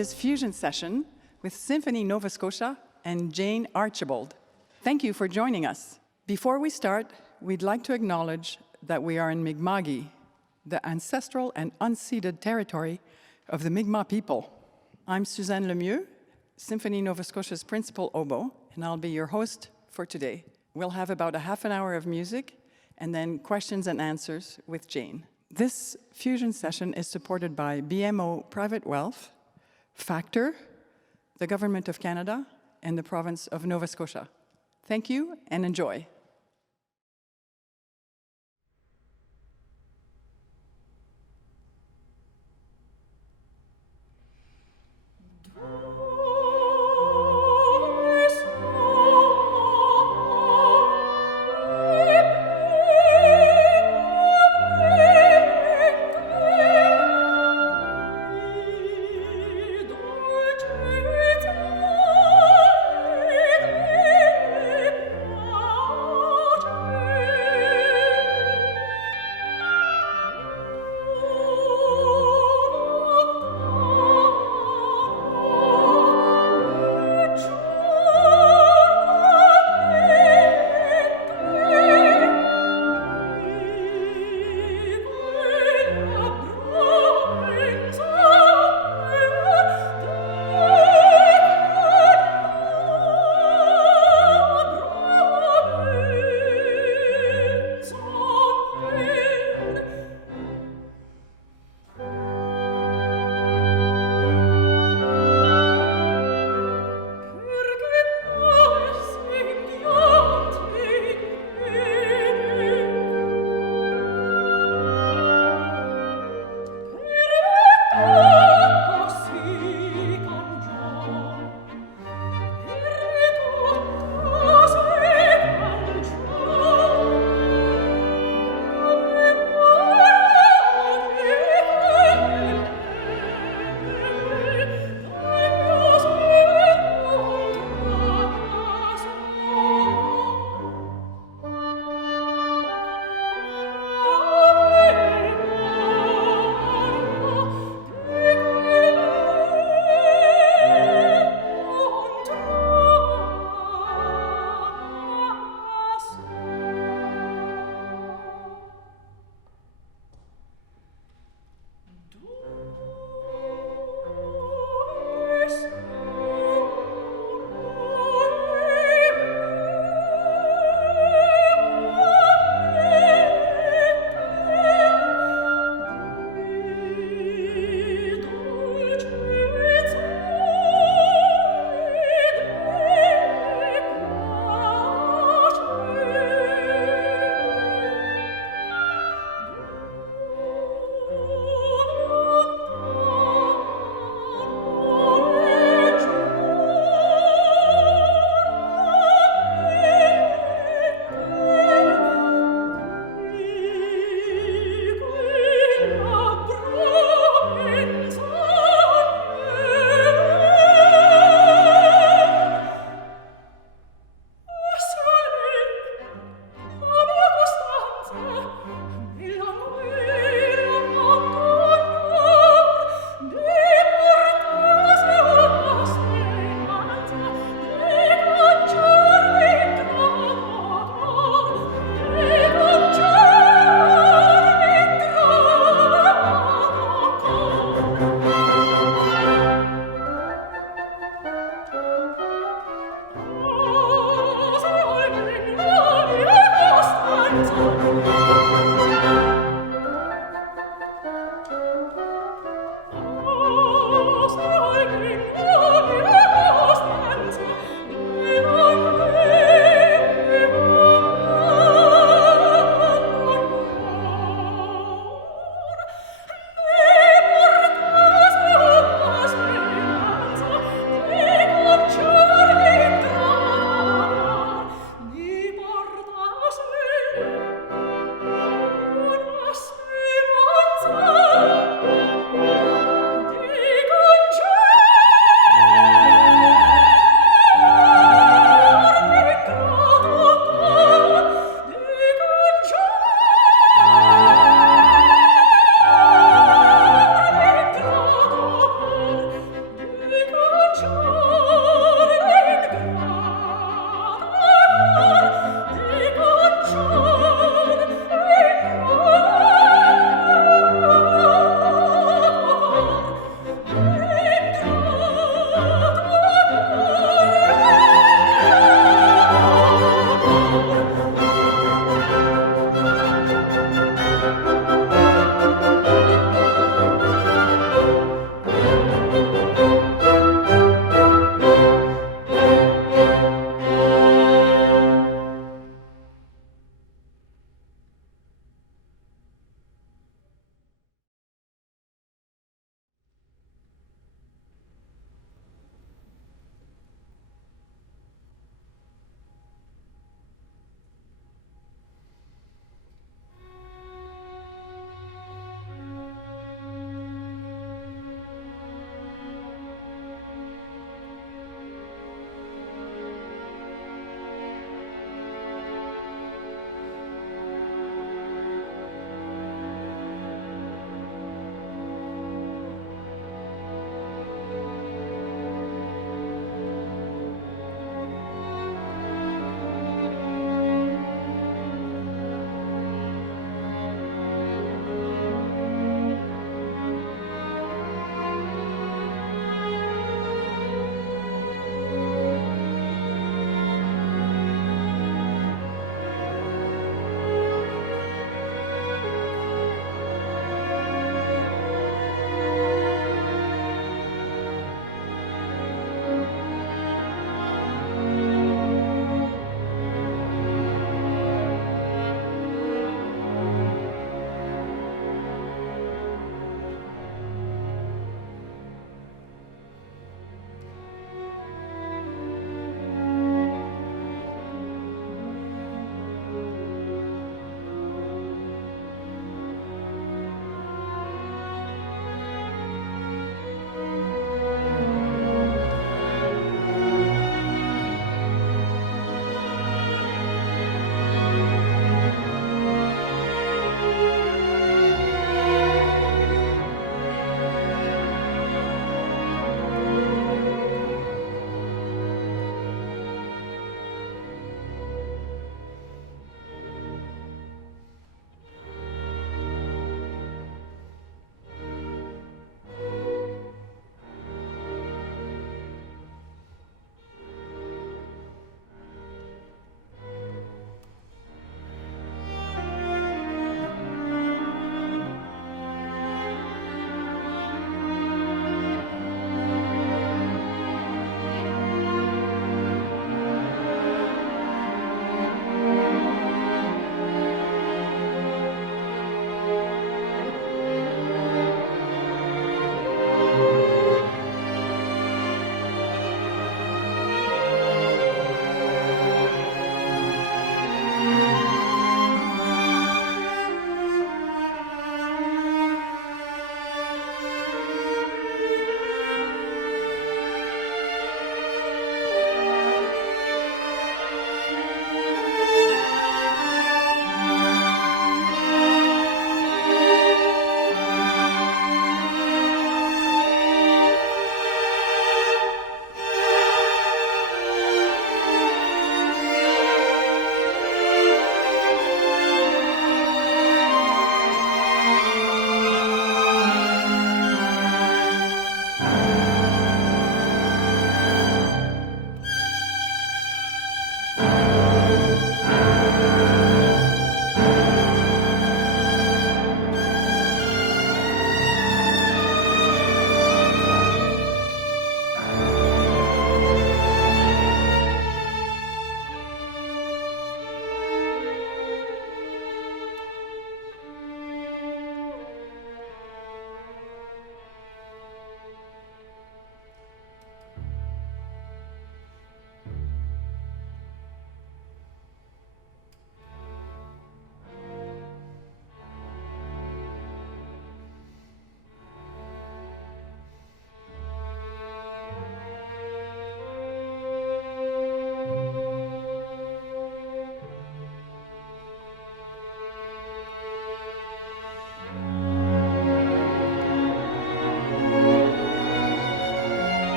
this fusion session with Symphony Nova Scotia and Jane Archibald. Thank you for joining us. Before we start, we'd like to acknowledge that we are in Mi'kma'ki, the ancestral and unceded territory of the Mi'kmaq people. I'm Suzanne Lemieux, Symphony Nova Scotia's principal oboe, and I'll be your host for today. We'll have about a half an hour of music and then questions and answers with Jane. This fusion session is supported by BMO Private Wealth, Factor, the Government of Canada, and the Province of Nova Scotia. Thank you and enjoy. Oh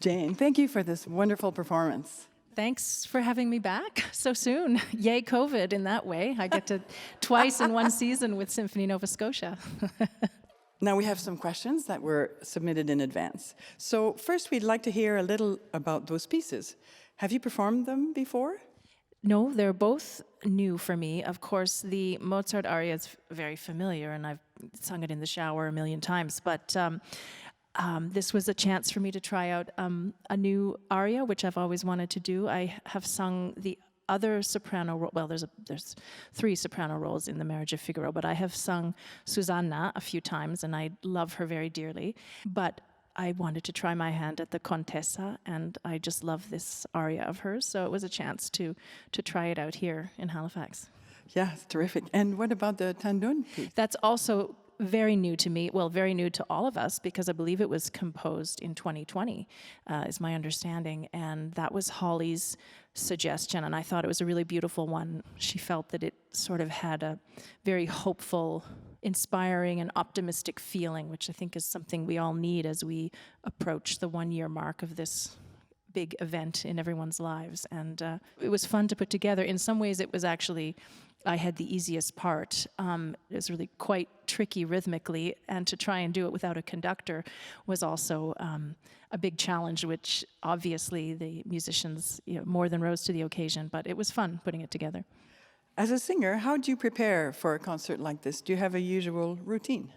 Jane, thank you for this wonderful performance. Thanks for having me back so soon. Yay, COVID in that way. I get to twice in one season with Symphony Nova Scotia. Now we have some questions that were submitted in advance. So first we'd like to hear a little about those pieces. Have you performed them before? No, they're both new for me. Of course, the Mozart aria is very familiar, and I've sung it in the shower a million times, but this was a chance for me to try out a new aria, which I've always wanted to do. I have sung the other soprano role. Well, there's 3 soprano roles in the Marriage of Figaro, but I have sung Suzanne a few times, and I love her very dearly. But I wanted to try my hand at the Contessa, and I just love this aria of hers, so it was a chance to try it out here in Halifax. Yeah, it's terrific. And what about the Tandun piece? That's also very new to me, well, very new to all of us, because I believe it was composed in 2020, is my understanding, and that was Holly's suggestion, and I thought it was a really beautiful one. She felt that it sort of had a very hopeful, inspiring, and optimistic feeling, which I think is something we all need as we approach the 1-year mark of this big event in everyone's lives. And it was fun to put together. In some ways, it was actually, I had the easiest part. It was really quite tricky rhythmically, and to try and do it without a conductor was also a big challenge, which obviously the musicians more than rose to the occasion, but it was fun putting it together. As a singer, how do you prepare for a concert like this? Do you have a usual routine?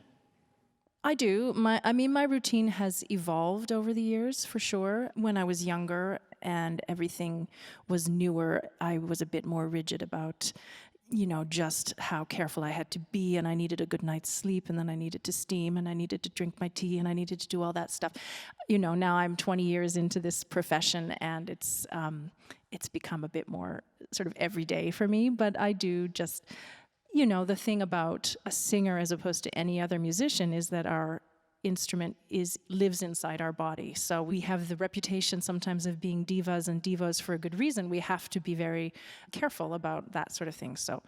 I do. My routine has evolved over the years, for sure. When I was younger and everything was newer, I was a bit more rigid about, just how careful I had to be, and I needed a good night's sleep, and then I needed to steam, and I needed to drink my tea, and I needed to do all that stuff. Now I'm 20 years into this profession, and it's become a bit more sort of everyday for me, but I do just, the thing about a singer as opposed to any other musician is that our instrument lives inside our body. So we have the reputation sometimes of being divas and divos for a good reason. We have to be very careful about that sort of thing. So,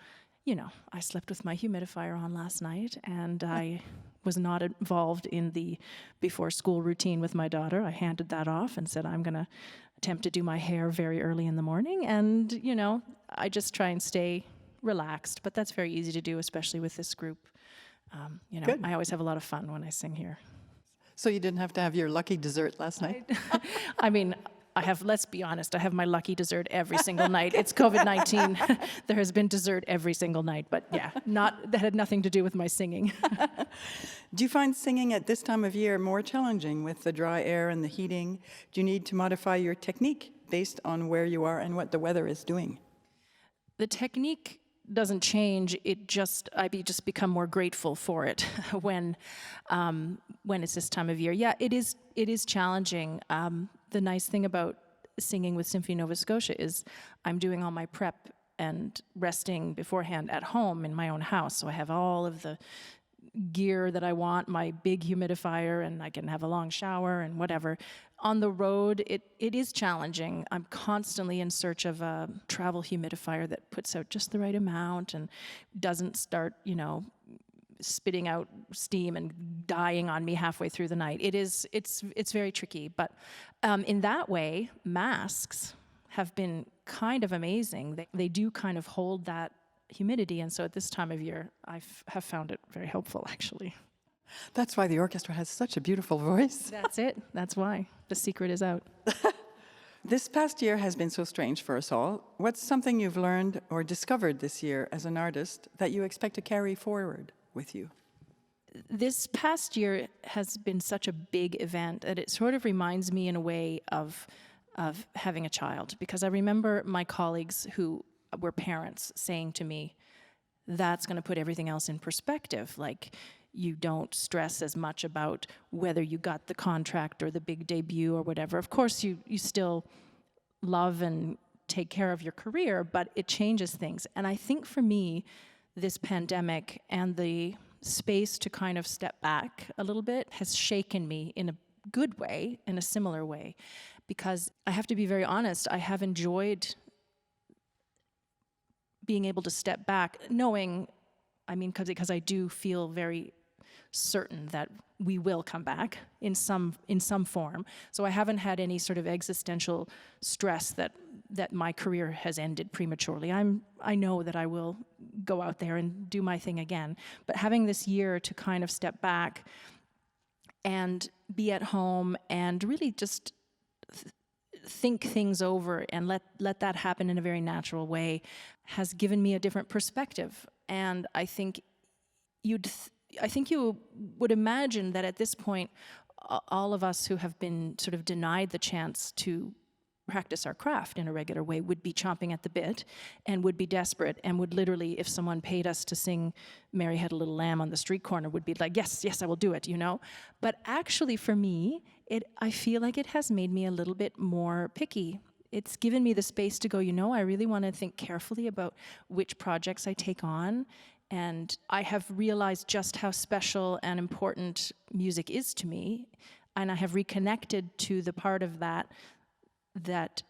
I slept with my humidifier on last night, and I was not involved in the before school routine with my daughter. I handed that off and said, I'm going to attempt to do my hair very early in the morning. And, I just try and stay relaxed, but that's very easy to do, especially with this group. Good. I always have a lot of fun when I sing here. So you didn't have to have your lucky dessert last night? Let's be honest, I have my lucky dessert every single night. It's COVID-19. There has been dessert every single night, but yeah, that had nothing to do with my singing. Do you find singing at this time of year more challenging with the dry air and the heating? Do you need to modify your technique based on where you are and what the weather is doing? The technique doesn't change. I just become more grateful for it when it's this time of year. Yeah, it is challenging. The nice thing about singing with Symphony Nova Scotia is I'm doing all my prep and resting beforehand at home in my own house. So I have all of the gear that I want, my big humidifier, and I can have a long shower and whatever. On the road, it is challenging. I'm constantly in search of a travel humidifier that puts out just the right amount and doesn't start, spitting out steam and dying on me halfway through the night. It's very tricky, but in that way, masks have been kind of amazing. They do kind of hold that humidity, and so at this time of year, I have found it very helpful, actually. That's why the orchestra has such a beautiful voice. That's it. That's why. The secret is out. This past year has been so strange for us all. What's something you've learned or discovered this year as an artist that you expect to carry forward with you? This past year has been such a big event that it sort of reminds me in a way of having a child, because I remember my colleagues who were parents saying to me, that's going to put everything else in perspective. Like, you don't stress as much about whether you got the contract or the big debut or whatever. Of course, you still love and take care of your career, but it changes things. And I think for me, this pandemic and the space to kind of step back a little bit has shaken me in a good way, in a similar way, because I have to be very honest, I have enjoyed being able to step back, knowing, because I do feel very certain that we will come back in some form. So I haven't had any sort of existential stress that that my career has ended prematurely. I know that I will go out there and do my thing again. But having this year to kind of step back and be at home and really just think things over and let that happen in a very natural way has given me a different perspective. And I think you would imagine that at this point, all of us who have been sort of denied the chance to practice our craft in a regular way would be chomping at the bit and would be desperate and would literally, if someone paid us to sing Mary Had a Little Lamb on the street corner, would be like, yes, I will do it, you know? But actually for me, I feel like it has made me a little bit more picky. It's given me the space to go, I really want to think carefully about which projects I take on. And I have realized just how special and important music is to me. And I have reconnected to the part of that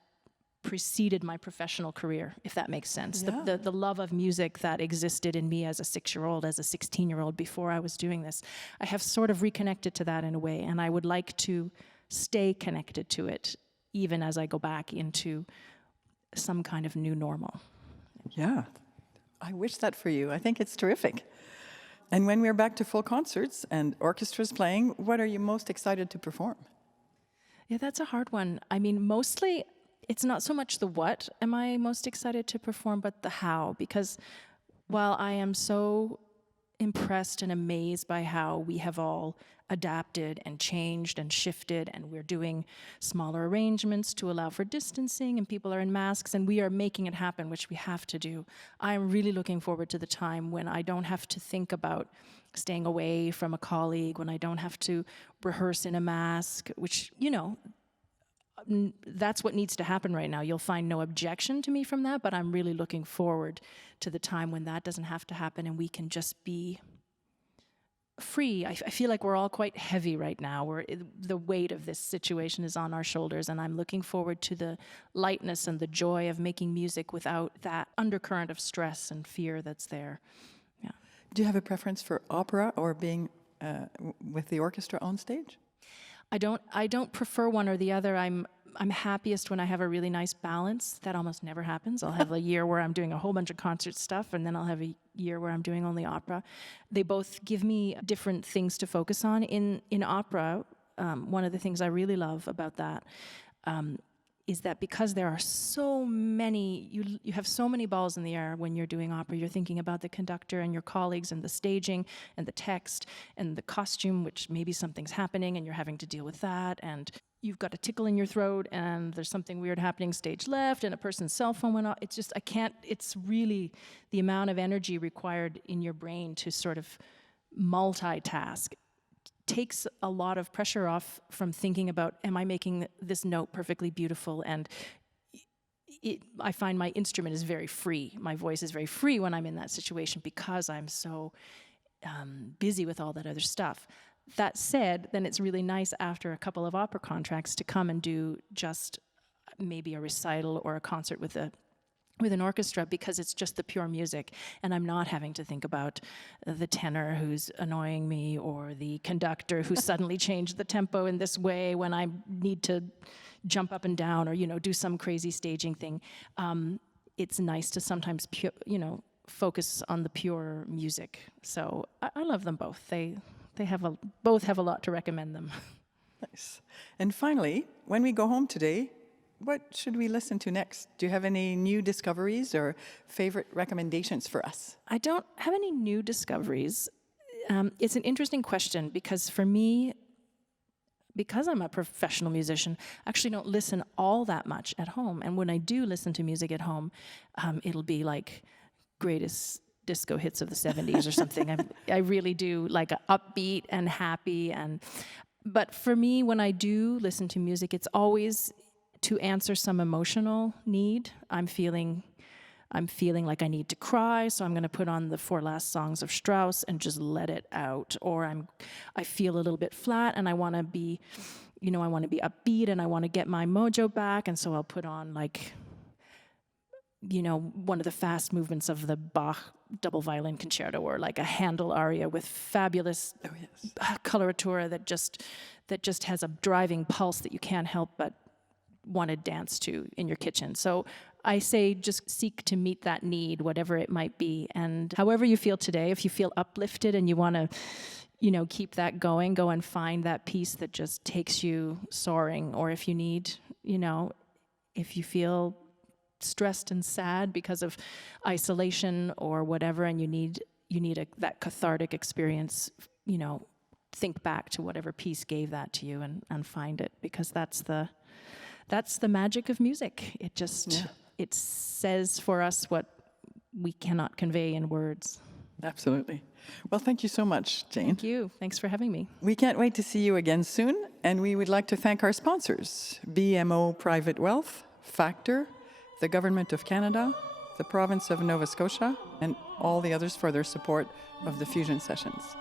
preceded my professional career, if that makes sense. Yeah. The love of music that existed in me as a 6-year-old, as a 16-year-old before I was doing this. I have sort of reconnected to that in a way, and I would like to stay connected to it even as I go back into some kind of new normal. Yeah, I wish that for you. I think it's terrific. And when we're back to full concerts and orchestras playing, what are you most excited to perform? Yeah, that's a hard one. I mean, mostly it's not so much the what am I most excited to perform, but the how. Because while I am so impressed and amazed by how we have all adapted and changed and shifted, and we're doing smaller arrangements to allow for distancing, and people are in masks, and we are making it happen, which we have to do. I'm really looking forward to the time when I don't have to think about staying away from a colleague, when I don't have to rehearse in a mask, which, that's what needs to happen right now. You'll find no objection to me from that, but I'm really looking forward to the time when that doesn't have to happen and we can just be free. I feel like we're all quite heavy right now. The weight of this situation is on our shoulders, and I'm looking forward to the lightness and the joy of making music without that undercurrent of stress and fear that's there. Yeah. Do you have a preference for opera or being with the orchestra on stage? I don't prefer one or the other. I'm happiest when I have a really nice balance. That almost never happens. I'll have a year where I'm doing a whole bunch of concert stuff, and then I'll have a year where I'm doing only opera. They both give me different things to focus on. In opera, one of the things I really love about that is that because there are so many, you have so many balls in the air when you're doing opera. You're thinking about the conductor and your colleagues and the staging and the text and the costume, which maybe something's happening and you're having to deal with that. And you've got a tickle in your throat and there's something weird happening stage left and a person's cell phone went off. It's just, it's really the amount of energy required in your brain to sort of multitask takes a lot of pressure off from thinking about, am I making this note perfectly beautiful? And I find my instrument is very free. My voice is very free when I'm in that situation because I'm so busy with all that other stuff. That said, then it's really nice after a couple of opera contracts to come and do just maybe a recital or a concert with an orchestra, because it's just the pure music and I'm not having to think about the tenor who's annoying me or the conductor who suddenly changed the tempo in this way when I need to jump up and down or do some crazy staging thing. It's nice to sometimes focus on the pure music. So I love them both. They both have a lot to recommend them. Nice. And finally, when we go home today, what should we listen to next? Do you have any new discoveries or favorite recommendations for us? I don't have any new discoveries. It's an interesting question because for me, because I'm a professional musician, I actually don't listen all that much at home. And when I do listen to music at home, it'll be like greatest disco hits of the 70s or something. I really do like upbeat and happy. But for me, when I do listen to music, it's always to answer some emotional need. I'm feeling like I need to cry, so I'm going to put on the 4 last songs of Strauss and just let it out. Or I feel a little bit flat and I want to be upbeat and I want to get my mojo back, and so I'll put on one of the fast movements of the Bach double violin concerto or like a Handel aria with fabulous coloratura that just has a driving pulse that you can't help but want to dance to in your kitchen. So I say just seek to meet that need, whatever it might be. And however you feel today, if you feel uplifted and you want to, keep that going, go and find that piece that just takes you soaring. Or if you need, if you feel stressed and sad because of isolation or whatever, and you need that cathartic experience, think back to whatever piece gave that to you and find it, because that's the magic of music. It just it says for us what we cannot convey in words. Absolutely. Well, thank you so much, Jane. Thank you. Thanks for having me. We can't wait to see you again soon, and we would like to thank our sponsors, BMO Private Wealth, Factor, the Government of Canada, the Province of Nova Scotia, and all the others for their support of the Fusion Sessions.